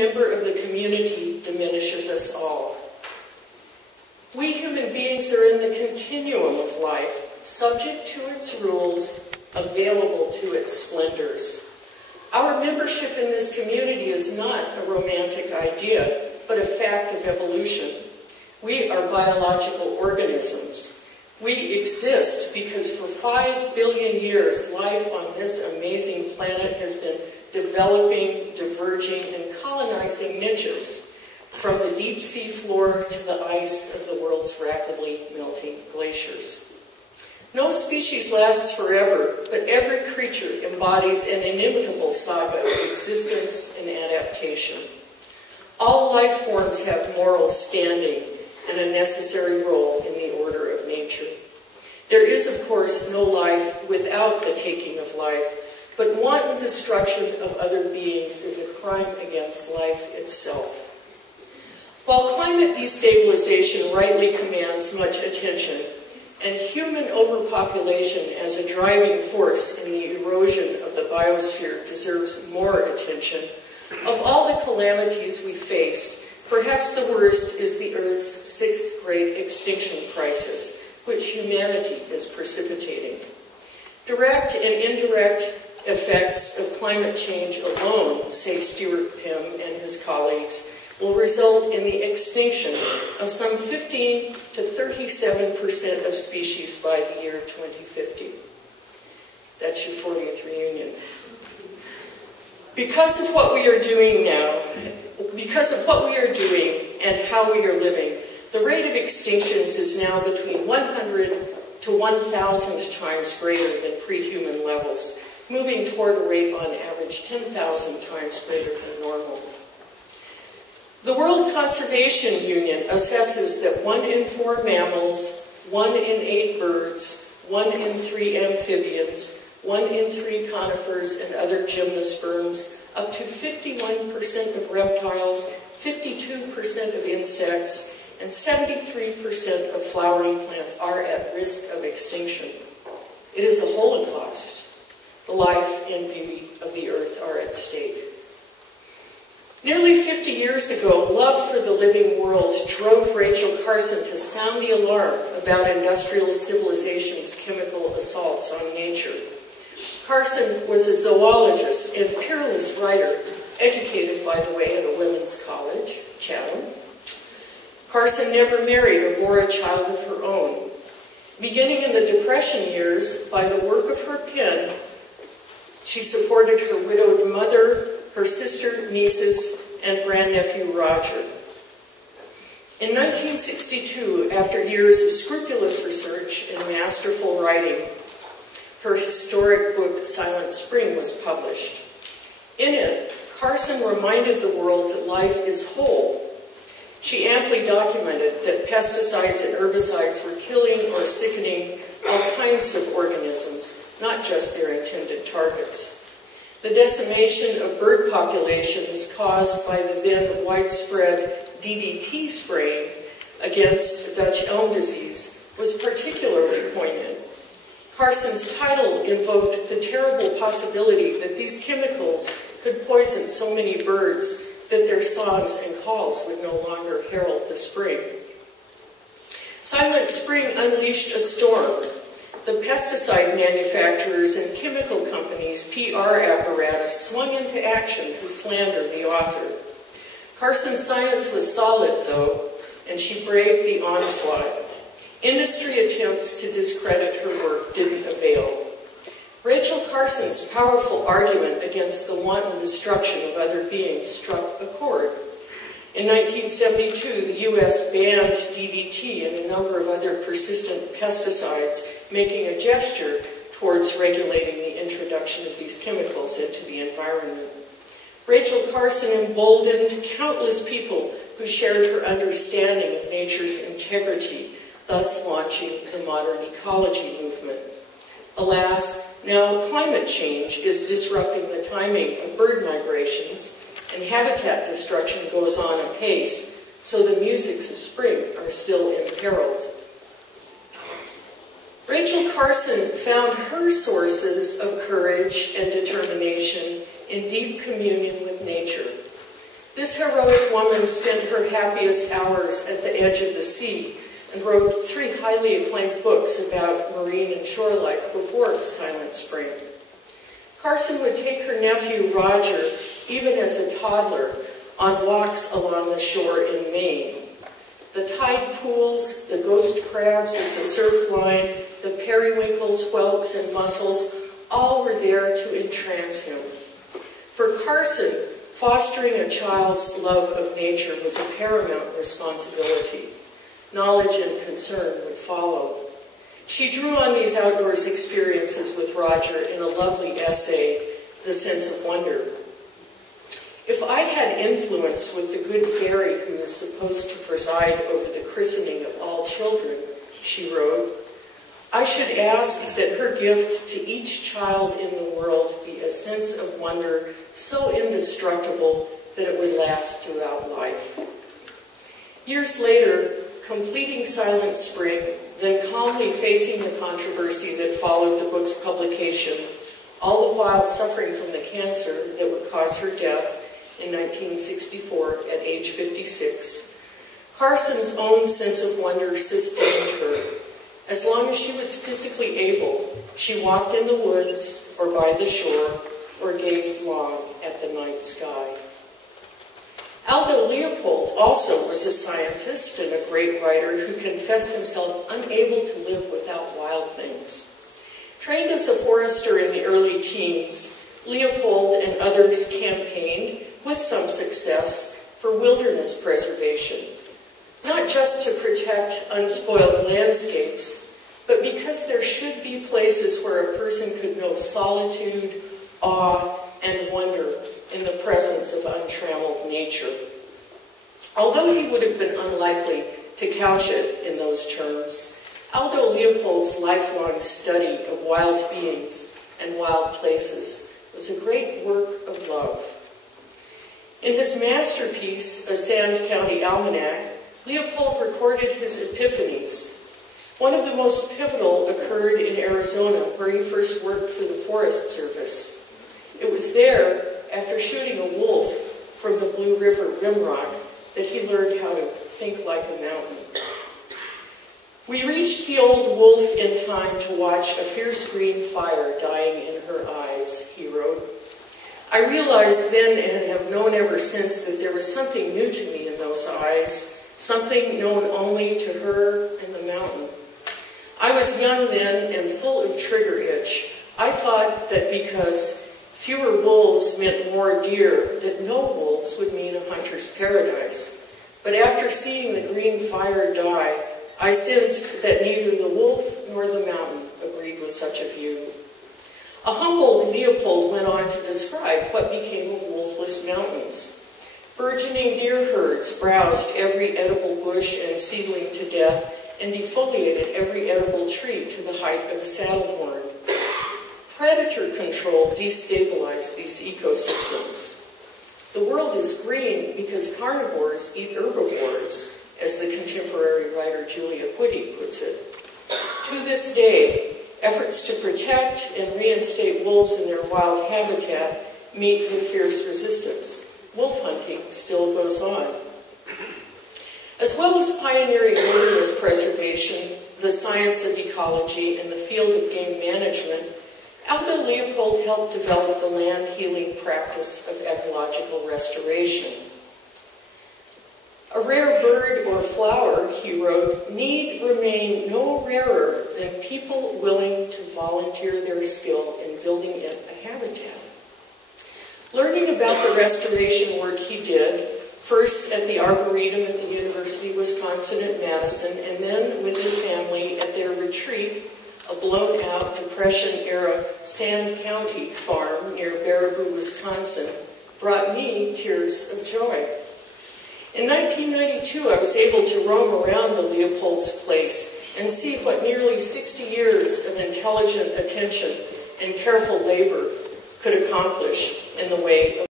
member of the community diminishes us all. We human beings are in the continuum of life, subject to its rules, available to its splendors. Our membership in this community is not a romantic idea, but a fact of evolution. We are biological organisms. We exist because for 5 billion years, life on this amazing planet has been developing, diverging, and colonizing niches, from the deep sea floor to the ice of the world's rapidly melting glaciers. No species lasts forever, but every creature embodies an inimitable saga of existence and adaptation. All life forms have moral standing and a necessary role in the order of nature. There is, of course, no life without the taking of life, but wanton destruction of other beings is a crime against life itself. While climate destabilization rightly commands much attention, and human overpopulation as a driving force in the erosion of the biosphere deserves more attention, of all the calamities we face, perhaps the worst is the Earth's sixth great extinction crisis, which humanity is precipitating. Direct and indirect effects of climate change alone, say Stuart Pym and his colleagues, will result in the extinction of some 15 to 37% of species by the year 2050. That's your 40th reunion. Because of what we are doing now, because of what we are doing and how we are living, the rate of extinctions is now between 100 to 1,000 times greater than pre-human levels, moving toward a rate on average 10,000 times greater than normal. The World Conservation Union assesses that 1 in 4 mammals, 1 in 8 birds, 1 in 3 amphibians, 1 in 3 conifers and other gymnosperms, up to 51% of reptiles, 52% of insects, and 73% of flowering plants are at risk of extinction. It is a holocaust. The life and beauty of the earth are at stake. Nearly 50 years ago, love for the living world drove Rachel Carson to sound the alarm about industrial civilization's chemical assaults on nature. Carson was a zoologist and peerless writer, educated, by the way, at a women's college, Chatham. Carson never married or bore a child of her own. Beginning in the Depression years, by the work of her pen, she supported her widowed mother, her sister, nieces, and grandnephew Roger. In 1962, after years of scrupulous research and masterful writing, her historic book, Silent Spring, was published. In it, Carson reminded the world that life is whole. She amply documented that pesticides and herbicides were killing or sickening all kinds of organisms, not just their intended targets. The decimation of bird populations caused by the then widespread DDT spraying against Dutch elm disease was particularly poignant. Carson's title invoked the terrible possibility that these chemicals could poison so many birds that their songs and calls would no longer herald the spring. Silent Spring unleashed a storm. The pesticide manufacturers and chemical companies' PR apparatus swung into action to slander the author. Carson's science was solid, though, and she braved the onslaught. Industry attempts to discredit her work didn't avail. Rachel Carson's powerful argument against the wanton destruction of other beings struck a chord. In 1972, the U.S. banned DDT and a number of other persistent pesticides, making a gesture towards regulating the introduction of these chemicals into the environment. Rachel Carson emboldened countless people who shared her understanding of nature's integrity, thus launching the modern ecology movement. Alas, now climate change is disrupting the timing of bird migrations, and habitat destruction goes on apace, so the musics of spring are still imperiled. Rachel Carson found her sources of courage and determination in deep communion with nature. This heroic woman spent her happiest hours at the edge of the sea and wrote 3 highly acclaimed books about marine and shore life before Silent Spring. Carson would take her nephew Roger, even as a toddler, on walks along the shore in Maine. The tide pools, the ghost crabs at the surf line, the periwinkles, whelks, and mussels, all were there to entrance him. For Carson, fostering a child's love of nature was a paramount responsibility. Knowledge and concern would follow. She drew on these outdoors experiences with Roger in a lovely essay, The Sense of Wonder. If I had influence with the good fairy who is supposed to preside over the christening of all children, she wrote, I should ask that her gift to each child in the world be a sense of wonder so indestructible that it would last throughout life. Years later, completing Silent Spring, then calmly facing the controversy that followed the book's publication, all the while suffering from the cancer that would cause her death in 1964 at age 56, Carson's own sense of wonder sustained her. As long as she was physically able, she walked in the woods or by the shore or gazed long at the night sky. Aldo Leopold also was a scientist and a great writer who confessed himself unable to live without wild things. Trained as a forester in the early teens, Leopold and others campaigned, with some success, for wilderness preservation, not just to protect unspoiled landscapes, but because there should be places where a person could know solitude, awe, and wonder in the presence of untrammeled nature. Although he would have been unlikely to couch it in those terms, Aldo Leopold's lifelong study of wild beings and wild places was a great work of love. In his masterpiece, A Sand County Almanac, Leopold recorded his epiphanies. One of the most pivotal occurred in Arizona, where he first worked for the Forest Service. It was there, after shooting a wolf from the Blue River rimrock, that he learned how to think like a mountain. We reached the old wolf in time to watch a fierce green fire dying in her eyes, he wrote. I realized then and have known ever since that there was something new to me in those eyes, something known only to her and the mountain. I was young then and full of trigger itch. I thought that because fewer wolves meant more deer, that no wolves would mean a hunter's paradise. But after seeing the green fire die, I sensed that neither the wolf nor the mountain agreed with such a view. A humbled Leopold went on to describe what became of wolfless mountains. Burgeoning deer herds browsed every edible bush and seedling to death and defoliated every edible tree to the height of a saddle horn. Predator control destabilized these ecosystems. The world is green because carnivores eat herbivores, as the contemporary writer Julia Whitty puts it. To this day, efforts to protect and reinstate wolves in their wild habitat meet with fierce resistance. Wolf hunting still goes on. As well as pioneering wilderness preservation, the science of ecology, and the field of game management, Aldo Leopold helped develop the land-healing practice of ecological restoration. A rare bird or flower, he wrote, need remain no rarer than people willing to volunteer their skill in building it a habitat. Learning about the restoration work he did, first at the Arboretum at the University of Wisconsin at Madison, and then with his family at their retreat, a blown-out Depression-era Sand County farm near Baraboo, Wisconsin, brought me tears of joy. In 1992, I was able to roam around the Leopold's place and see what nearly 60 years of intelligent attention and careful labor could accomplish in the way of